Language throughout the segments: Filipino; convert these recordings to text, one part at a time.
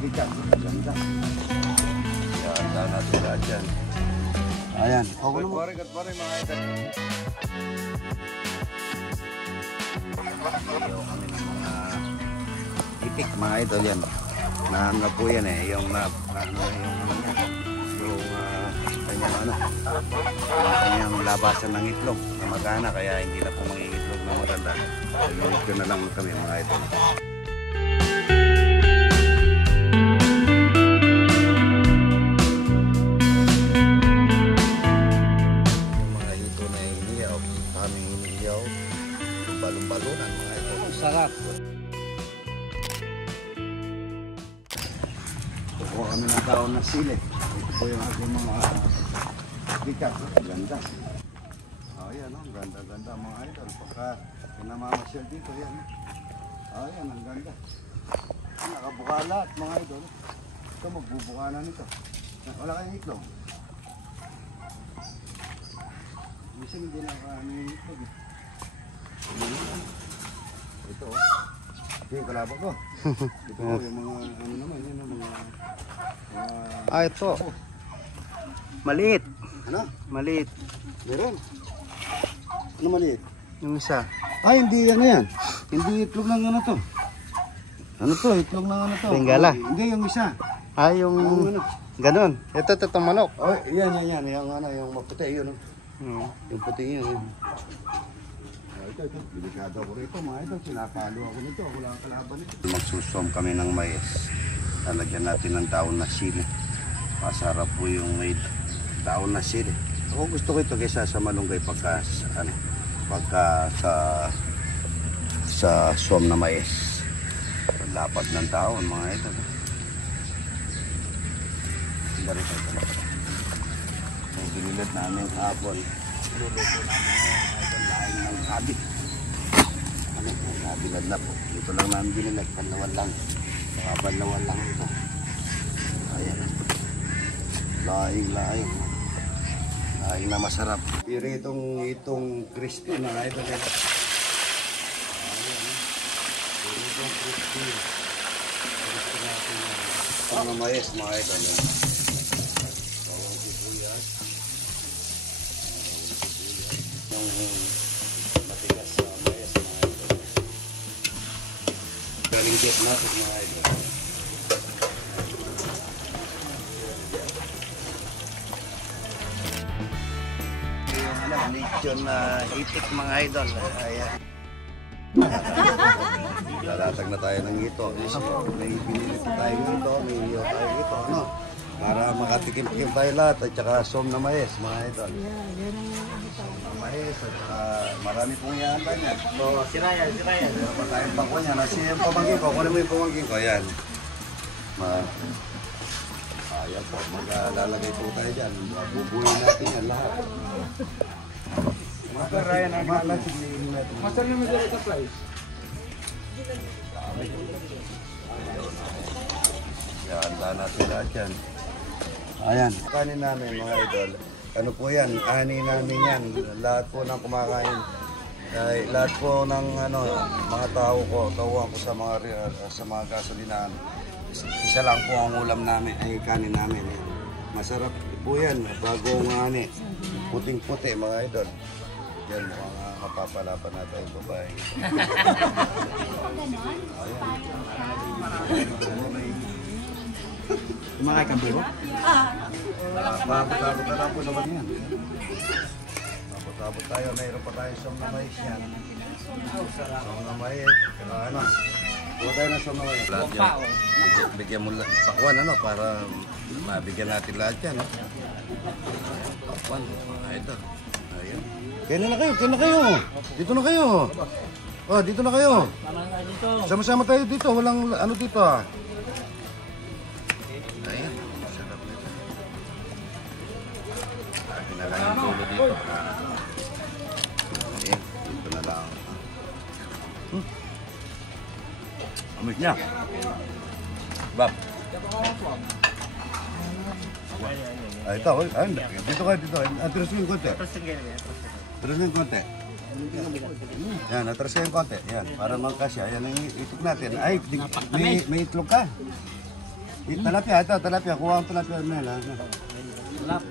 bigat. Ganda. Yan, tahan natin lahat yan. Ayan. Good morning mga idol. Ayaw kami ng mga itik mga idol yan. Nahanap po yan eh. Yung kanyang labasan ng itlog na magana, kaya hindi na po mangingitlog na maganda. Ito na lang kami mga idol. Yung mga hito na iniyaw, aming iniyaw, balon-balunan mga idol. Sarap. Kukuha kami ng taon na sili. Ito po yung aking mga bigat. Ganda. Ayan o, ganda-ganda mga idol. Pagka pinamamasyal dito, yan. Ayan, ang ganda. Nakabuka lahat mga idol. Ito, magbubuka na nito. Wala kayong itlog. Minsan hindi nakakaano yung itlog. Ito o. Ito yung kalabang ko. Ito yung mga, ano naman, yun yung mga... ito. Maliit. Ano? Maliit. Meron. Ano maliit? Yung isa. Hindi ano yan. Hindi itlog ng ano to. Ano to? Itlog ng ano to? Bengala. Hindi, yung isa. Yung ano. Ganon. Ito manok. Yan. Yung ano, yung maputi yun. Yung puti yun. Ito. Delikado ko rito mga ito. Sinapalo ako nito. Wala ang kalaban nito. Magsusom kami ng mais. Lalagyan natin ng taon na sili. Masarap po yung may taon na sili. Ako gusto ko ito kaysa sa malunggay pagka sa suwam na mais. Lapad ng taon mga ito. Dari tayo ito. Ang ginilat namin hapon. Luluto namin ngayon. Laing ng gabi. Gabi na po. Ito lang namin ginilat. Panlawan lang. Panlawan lang ito. Ayan. Laing na masarap. Pero itong crispy na ito. Itong crispy. Crispy natin. Ang mais mga ito. Bawang sibuyas. Yung matigas sa mais mga ito. Galinggit natin mga ito. Lechon na itik mga idol. Ayan. Lalatag na tayo ng ito. May pinilit tayo nito. May iyo tayo nito. Ano? Para makatikim-tikim tayo lahat. At saka som na mais mga idol. Som na mais. At saka marami pong ihanda niyan. So, sirayan. Meron pa tayong bangko niya. Nasi yung pamangkin ko. Kunin mo yung pamangkin ko. Ayan. Ayan po. Maglalagay po tayo dyan. Bubuhin natin yan lahat. Ryan, master naman dito sa price. Yan, tahan natin lahat yan. Ayan, kanin namin mga idol. Ano po yan, ani namin yan. Lahat po ng kumakain. Lahat po ng mga tao ko, tawuhan ko sa mga gasolinahan. Isa lang po ang ulam namin, ay kanin namin. Masarap po yan, bagong ani. Puting-puti mga idol. Yan, mukhang mapapalapan natin yung babae. Kumakain kang bebo? Mapapabot na lang po naman yan. Mapapabot tayo, mayroon pa tayo som na mais yan. Som na mais, ano? Huwag tayo ng som na mais. Lahat yan. Bigyan mo pakwan, para mabigyan natin lahat yan. Pakwan, ito. Ayan. Kaya na kayo. Dito na kayo. Dito na kayo. Sama-sama tayo dito. Walang ano dito Ayan. Sarap nito. Akin na lang yung dulo dito. Ayan. Dito na lang. Amis niya. Bab. Ito. Dito kayo. Atras yung konti. Atras yung konti. Yan, atras yung konti. Yan, para magkasya. Yan ang itik natin. Ay, may itlog ka. Talapia, ito, talapia. Kuha ang talapia nila. Sarap.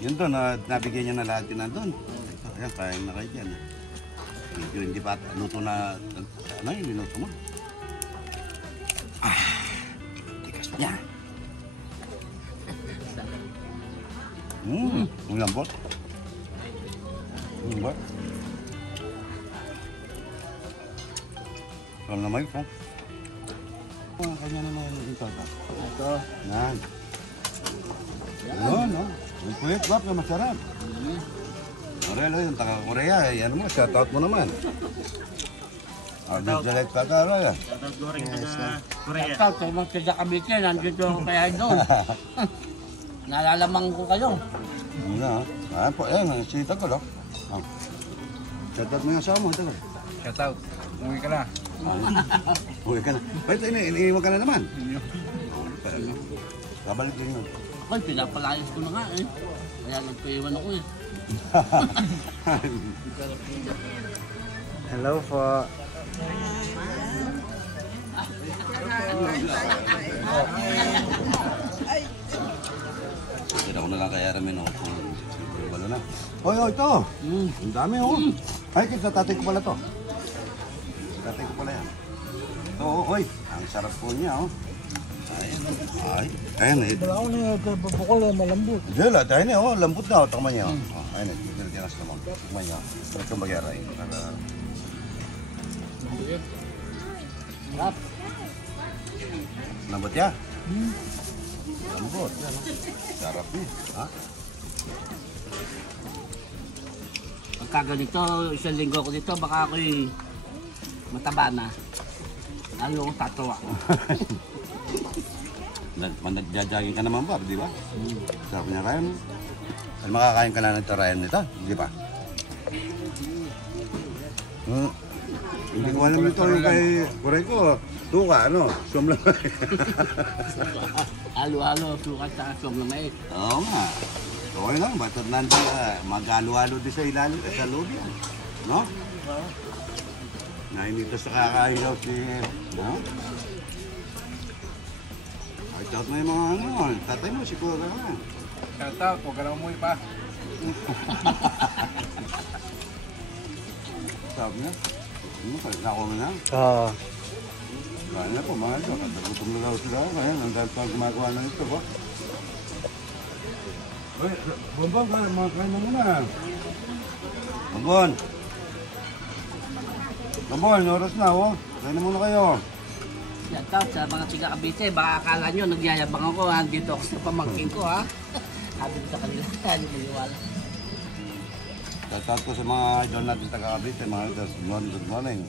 Yun doon, nabigyan niya na lahat yun nandun. Ito, ayan, kain na kayo dyan. Medyo hindi pa luto na, ano yun, niluto mo. Tikas niya. Ang lambot. Ang lambot. Alam na may po. Kanya naman yung ito. Ito. Yan. Yun, no? Ang kulit, bap, yung masarap. Morelo, yung taga-Korea, ano mo, shoutout mo naman. Arnold Select Pagkara, yan. Shoutout ko rin sa Korea. Shoutout sa mga taga Cavite, nandito ako kaya doon. Nalalamang ko kayo. Yun na, ayan po, ayan, si Tagol, oh. Shoutout mo yung asawa mo, Tagol. Shoutout. Umuwi ka na. Uwi ka na. Pwede, iniiwan ka na naman. Kabalik din yun. Ay, pinapalayas ko na nga eh. Kaya nagpaiwan ako eh. Hello po. Tira ko na lang kaya ramin ako kung wala na. Hoy, ito! Ang dami, oh. Ay, kita tatay ko pala to. Tatay ko pala yan. Ito, hoy. Ang sarap po niya, oh. Ay, ayan eh. Wala ako na bukol na malambot. Diyan lang, tayo niya, oh. Lambot na, oh. Takman niya, oh. Ayun eh, tinatinas naman. Takman niya. Ito yung bagyaray. Sarap. Lambot niya? Lambot, yan, oh. Sarap niya, ha? Pagka ganito, isang linggo ko dito, baka ako'y mataba na. Lalo akong tatawa. Nagja-jogging ka naman ba, di ba? Sarap niya Ryan. Ay, makakain ka na nito Ryan nito, di ba? Hindi ko alam ito yung kay Kuray ko. Tuka, ano? Sum lang. Halo-halo, sukat sa asom na mais. Oo nga. Okay lang, ba't nandun mag-halo-halo din sa ilalim, sa loob yan. No? Nainito sa kakain daw si... No? Shoutout mo yung mga ano, tatay mo, siguro naman. Shoutout, huwag ka na umuwi pa. Sabi niya, nako mo na. Oo. Kaya na po, mga ito, katagutom na daw sila. Kaya, ang dahil pa gumagawa na ito po. Uy, Bonbon, mga kain na muna. Bonbon! Bonbon, oras na, oh. Kain na muna kayo. Shoutout sa mga tiga Cavite, baka akala nyo nagyayabang ako, dito ako sa pamangkin ko ha. Sabi ko sa kanila, hindi maniwala. Shoutout ko sa mga idol natin taga-Cavite, mga idol. Good morning, good morning.